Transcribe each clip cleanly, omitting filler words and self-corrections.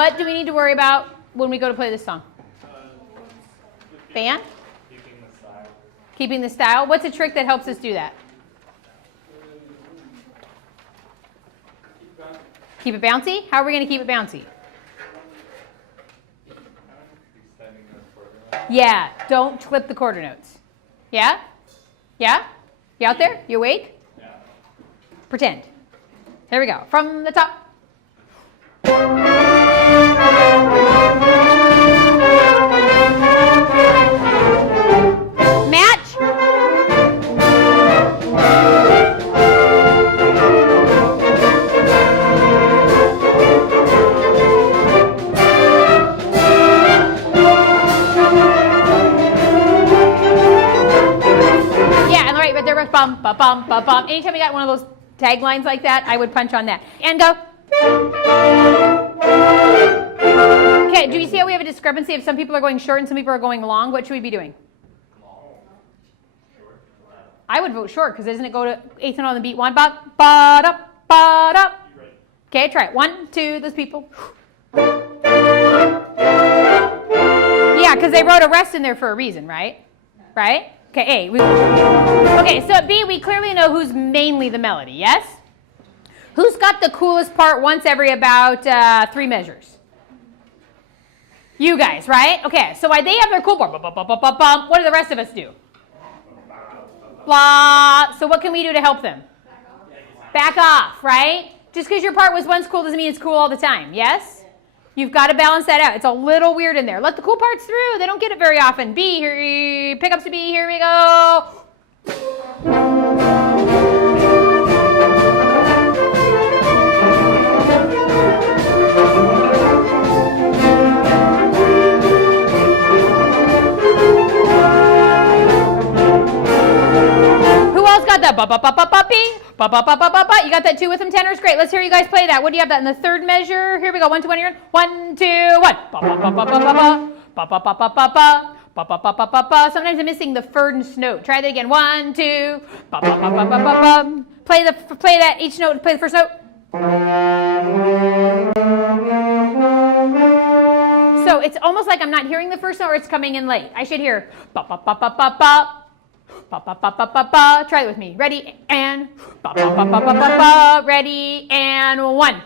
What do we need to worry about when we go to play this song? Band? Keeping the style. Keeping the style. What's a trick that helps us do that? Keep it bouncy? How are we going to keep it bouncy? Yeah, don't clip the quarter notes. Yeah? Yeah? You out there? You awake? Yeah. Pretend. Here we go. From the top. Match. Yeah, and right there was bum, ba bum, ba bum. Anytime we got one of those taglines like that, I would punch on that. And go. Okay, do you see how we have a discrepancy if some people are going short and some people are going long? What should we be doing? I would vote short because doesn't it go to eighth note on the beat? One, ba, ba, da, ba, da. Okay, try it. 1, 2, those people. Yeah, because they wrote a rest in there for a reason, right? Right? Okay, A. Okay, so at B, we clearly know who's mainly the melody, yes? Who's got the coolest part once every about 3 measures? You guys, right? Okay, so why they have their cool part, what do the rest of us do? Blah. So what can we do to help them? Back off, right? Just because your part was once cool doesn't mean it's cool all the time, yes? You've got to balance that out. It's a little weird in there. Let the cool parts through. They don't get it very often. B, here, pick up to B, here we go. Got that you got that too with them tenors? Great. Let's hear you guys play that. What do you have that in the third measure? Here we go. 1, 2, 1, here. 1, 2, 1. Sometimes I'm missing the first note. Try that again. 1, 2. Play that each note. Play the first note. So it's almost like I'm not hearing the first note or it's coming in late. I should hear Try it with me. Ready and ready and 1.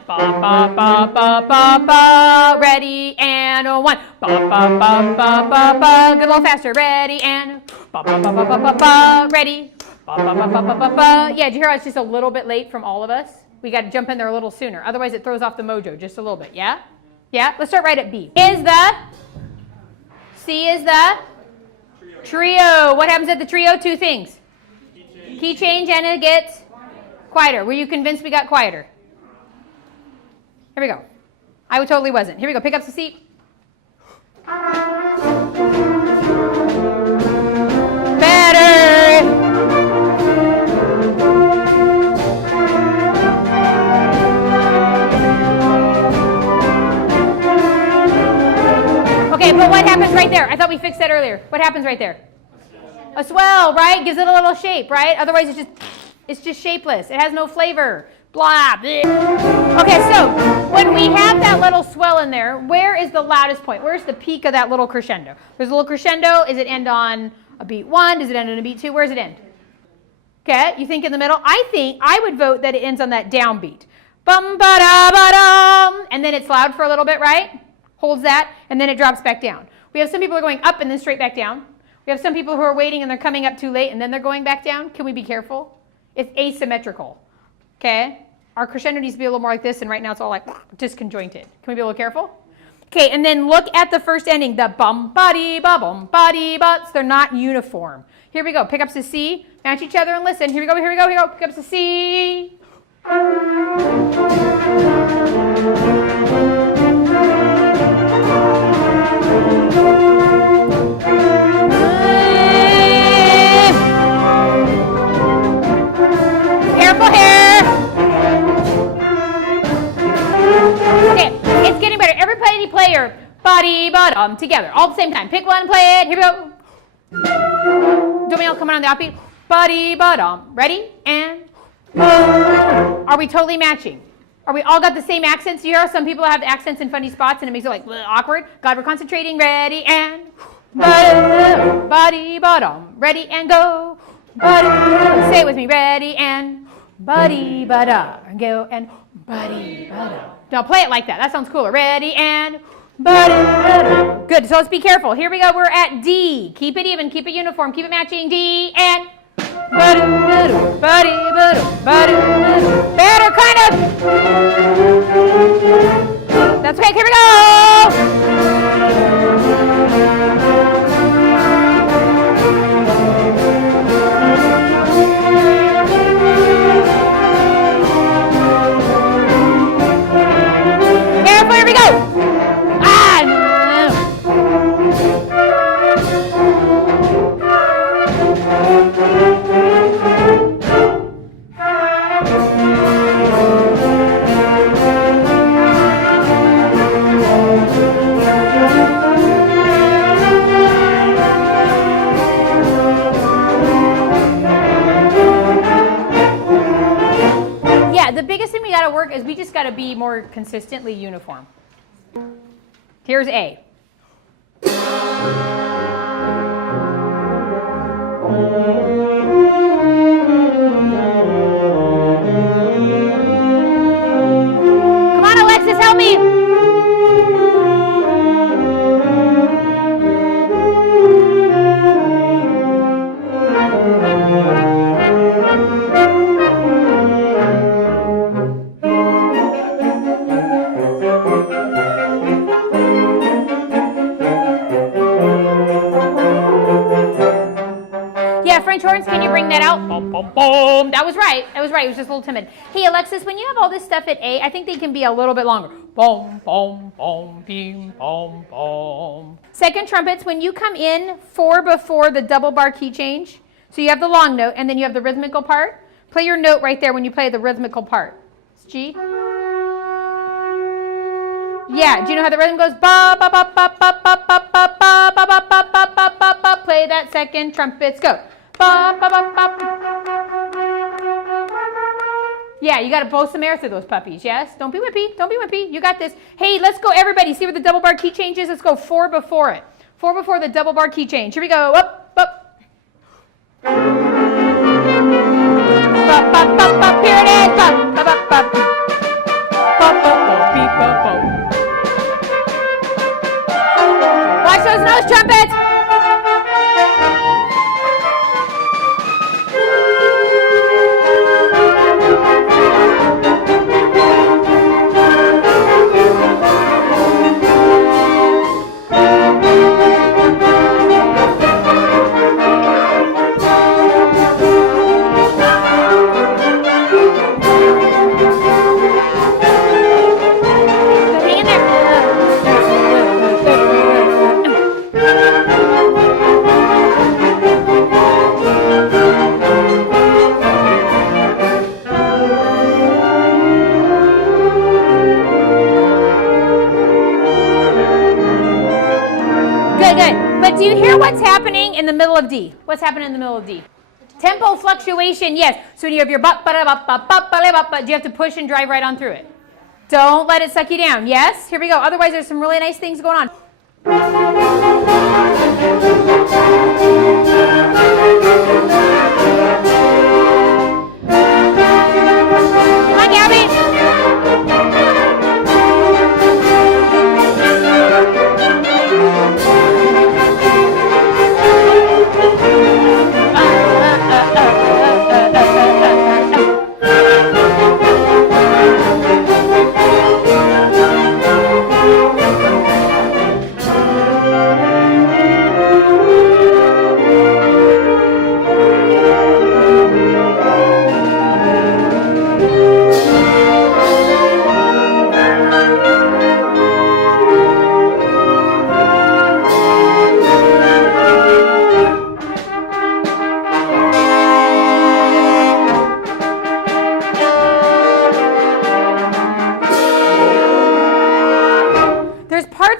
Ready and 1. Good, a little faster. Ready and ready. Yeah, did you hear how it's just a little bit late from all of us? We got to jump in there a little sooner. Otherwise, it throws off the mojo just a little bit. Yeah? Yeah? Let's start right at B. C is the trio. What happens at the trio? 2 things. Key change and it gets quieter. Were you convinced we got quieter? Here we go. I totally wasn't. Here we go. Pick up the C. Better. Okay, but what happens right there? I thought we fixed that earlier. What happens right there? A swell, right? Gives it a little shape, right? Otherwise, it's just shapeless. It has no flavor. Blah. Bleh. Okay, so when we have that little swell in there, where is the loudest point? Where's the peak of that little crescendo? There's a little crescendo. Does it end on a beat 1? Does it end on a beat 2? Where does it end? Okay, you think in the middle? I would vote that it ends on that downbeat. Bum ba da ba dum, and then it's loud for a little bit, right? Holds that, and then it drops back down. We have some people who are going up and then straight back down. We have some people who are waiting and they're coming up too late and then they're going back down. Can we be careful? It's asymmetrical. Okay? Our crescendo needs to be a little more like this, and right now it's all like disconjointed. Can we be a little careful? Okay, and then look at the first ending, the bum ba dee ba bum ba dee ba. They're not uniform. Here we go. Pick up to C, match each other and listen. Here we go, here we go, here we go. Pick up to C. Careful here. Okay, it's getting better. Everybody player, body, bottom, together, all at the same time. Pick one, play it. Here we go. Do we all come on the offbeat? Body, bottom. Ready? And are we totally matching? Are we all got the same accents? Do you hear how some people have accents in funny spots and it makes it like awkward? God, we're concentrating. Ready and body bottom. Ready and go. Buddy. Say it with me. Ready and buddy bada. And go and buddy bada. Now play it like that. That sounds cooler. Ready and buddy bada. Good. So let's be careful. Here we go. We're at D. Keep it even. Keep it uniform. Keep it matching. D and buddy bada. Buddy bada. Buddy bada. Better kind of. That's okay. Here we go. Here we go. Yeah, the biggest thing we got to work is we just got to be more consistently uniform. Here's A. Come on, Alexis, help me. French horns, can you bring that out? Boom, boom, boom. That was right. That was right. It was just a little timid. Hey, Alexis, when you have all this stuff at A, I think they can be a little bit longer. Boom, boom, boom, bing, boom, boom. Second trumpets, when you come in 4 before the double bar key change, so you have the long note and then you have the rhythmical part, play your note right there when you play the rhythmical part. It's G. Yeah, do you know how the rhythm goes? Ba ba ba ba ba ba ba ba ba ba ba ba ba ba ba ba. Play that second trumpets. Go. Ba ba ba ba. Yeah, you got to blow some air through those puppies. Yes. Don't be whippy. Don't be whippy. You got this. Hey, let's go, everybody. See where the double bar key change is? Let's go 4 before it. 4 before the double bar key change. Here we go. Up, up. Ba ba ba ba. Here it is. Ba ba ba ba. Ba ba ba beep ba ba. Watch those nose trumpets. But do you hear what's happening in the middle of D? What's happening in the middle of D? Tempo fluctuation, yes. So you have your ba ba ba ba ba ba ba. Do you have to push and drive right on through it? Don't let it suck you down. Yes? Here we go. Otherwise, there's some really nice things going on. Come on, Gabby.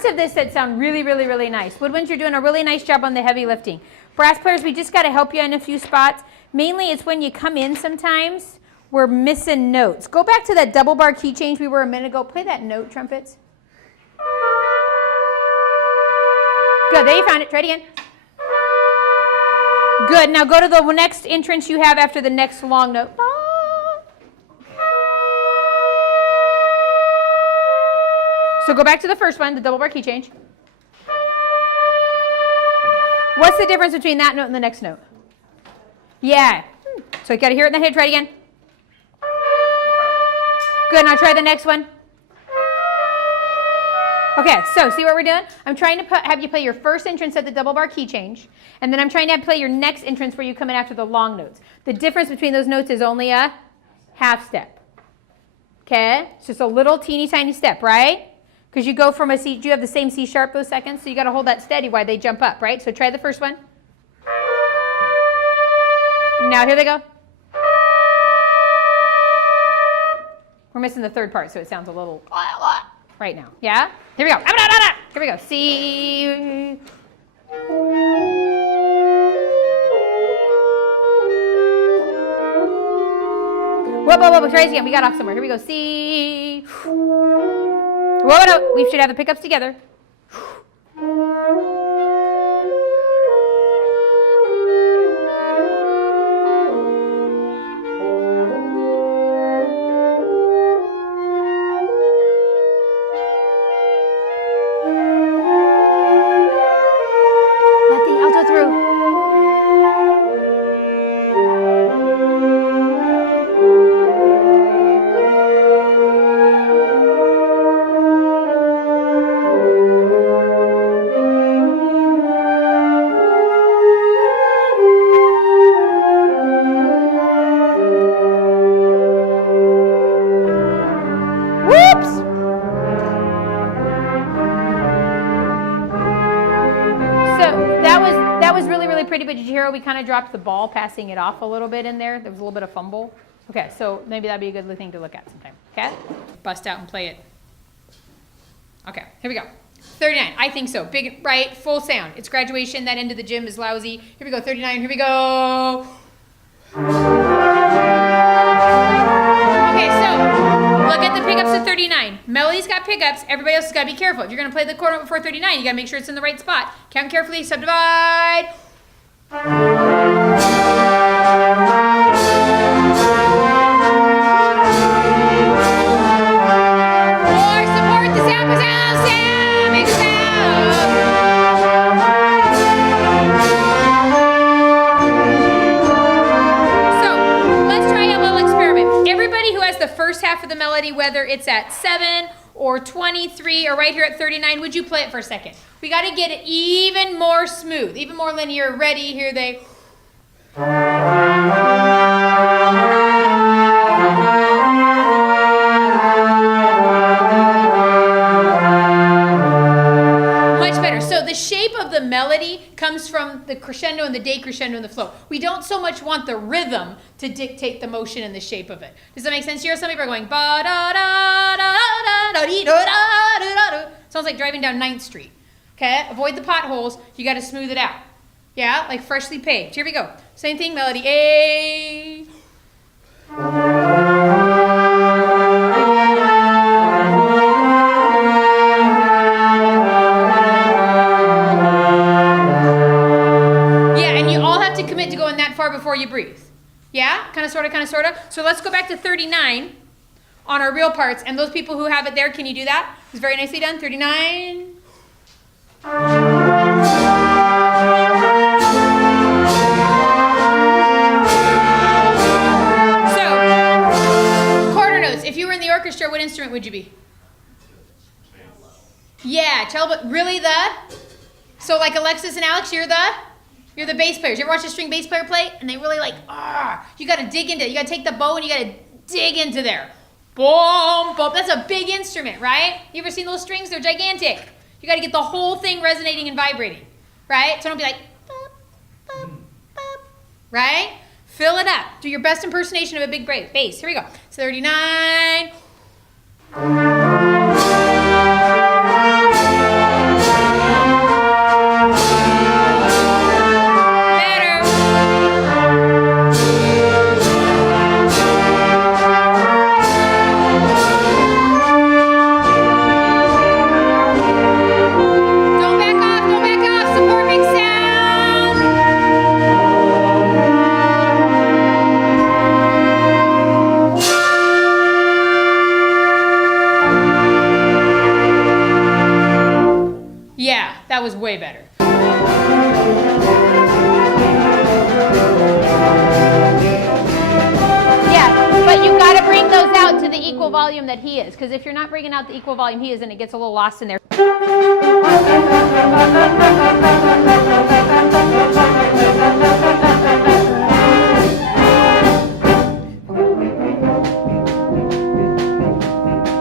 Of this that sound really, really, really nice. Woodwinds, you're doing a really nice job on the heavy lifting. Brass players, we just got to help you in a few spots. Mainly it's when you come in sometimes we're missing notes. Go back to that double bar key change we were a minute ago. Play that note, trumpets. Good, there you found it. Try it again. Good, now go to the next entrance you have after the next long note. So go back to the first one, the double bar key change. What's the difference between that note and the next note? Yeah. So you got to hear it in the head. Try it again. Good. Now try the next one. Okay, so see what we're doing? I'm trying to have you play your first entrance at the double bar key change, and then I'm trying to play your next entrance where you come in after the long notes. The difference between those notes is only a half step. Okay? It's just a little teeny tiny step, right? Because you go from a C, you have the same C sharp those seconds, so you got to hold that steady while they jump up, right? So try the first one. Now here they go. We're missing the third part, so it sounds a little right now. Yeah? Here we go. Here we go. C. Whoa. Try this again. We got off somewhere. Here we go. C. Whoa, no. We should have the pickups together. We kind of dropped the ball, passing it off a little bit in there. There was a little bit of fumble. Okay, so maybe that'd be a good thing to look at sometime. Okay? Bust out and play it. Okay, here we go. 39. I think so. Big, right, full sound. It's graduation. That end of the gym is lousy. Here we go. 39. Here we go. Okay, so look at the pickups at 39. Melody's got pickups. Everybody else has got to be careful. If you're going to play the chord before 39, you got to make sure it's in the right spot. Count carefully. Subdivide. More support the sound, make a sound. So let's try a little experiment. Everybody who has the first half of the melody, whether it's at 7 or 23 or right here at 39, would you play it for a second? We got to get it even more smooth, even more linear. Ready? Here they. Much better. So the shape of the melody comes from the crescendo and the decrescendo and the flow. We don't so much want the rhythm to dictate the motion and the shape of it. Does that make sense? Here, some people are going ba da da da da da da da da. Sounds like driving down 9th Street. Okay, avoid the potholes. You got to smooth it out. Yeah, like freshly paved. Here we go. Same thing, melody A. Yeah, and you all have to commit to going that far before you breathe. Yeah, kind of, sort of. So let's go back to 39 on our real parts. And those people who have it there, can you do that? It's very nicely done. 39. If you were in the orchestra, what instrument would you be? Yeah, cello, but really so like Alexis and Alex, you're the bass players. You ever watch a string bass player play? And they really you got to dig into it. You got to take the bow and you got to dig into there. Boom, boom. That's a big instrument, right? You ever seen those strings? They're gigantic. You got to get the whole thing resonating and vibrating, right? So don't be like, bop, bop, bop, right? Fill it up. Do your best impersonation of a big bass. Here we go. 39. Better. That was way better. Yeah, but you got to bring those out to the equal volume that he is, because if you're not bringing out the equal volume he is, then it gets a little lost in there.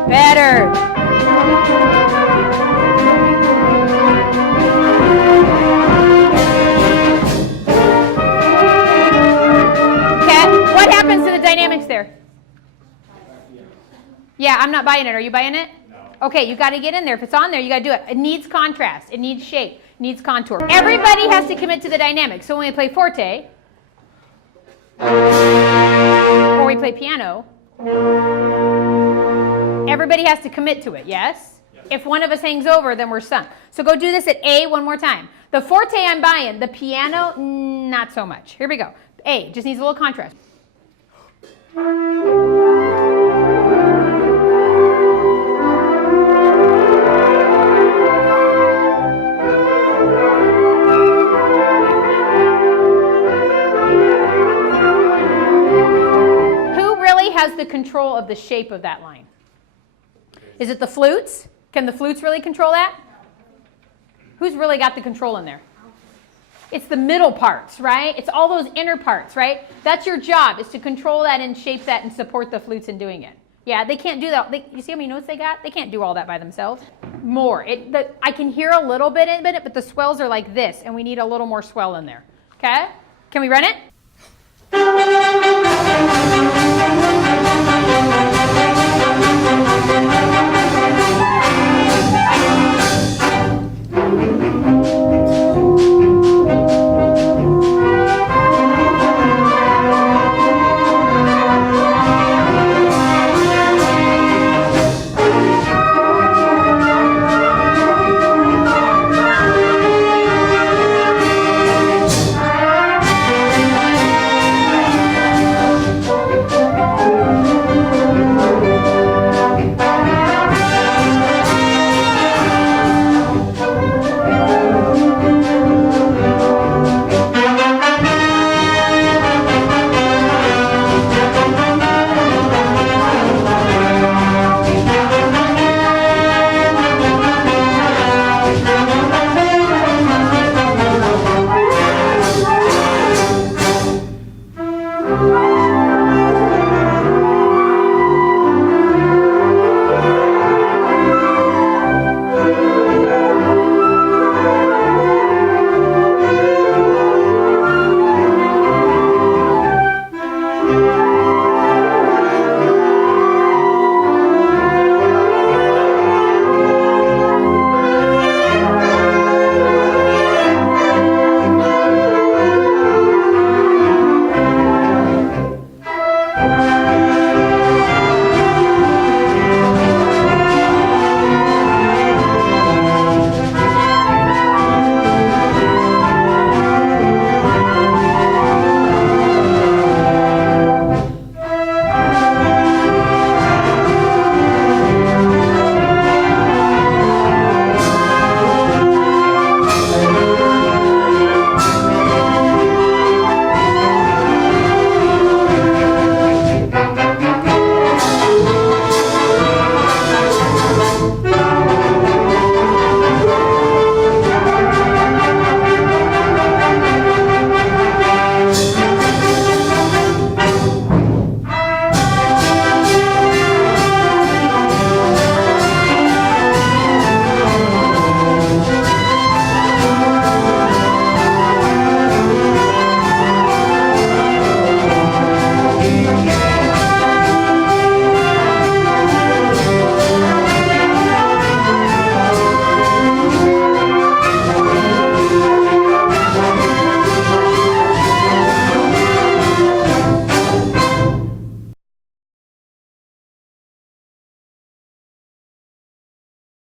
Better. Okay, what happens to the dynamics there? Yeah, I'm not buying it. Are you buying it? No. Okay, you got to get in there. If it's on there, you got to do it. It needs contrast. It needs shape. It needs contour. Everybody has to commit to the dynamics. So when we play forte, or we play piano, everybody has to commit to it, yes? If one of us hangs over, then we're sunk. So go do this at A one more time. The forte I'm buying. The piano, not so much. Here we go. A, just needs a little contrast. Has the control of the shape of that line? Is it the flutes? Can the flutes really control that? Who's really got the control in there? It's the middle parts, right? It's all those inner parts, right? That's your job, is to control that and shape that and support the flutes in doing it. Yeah, they can't do that. You see how many notes they got? They can't do all that by themselves. More. I can hear a little bit in it, but the swells are like this, and we need a little more swell in there. Okay? Can we run it?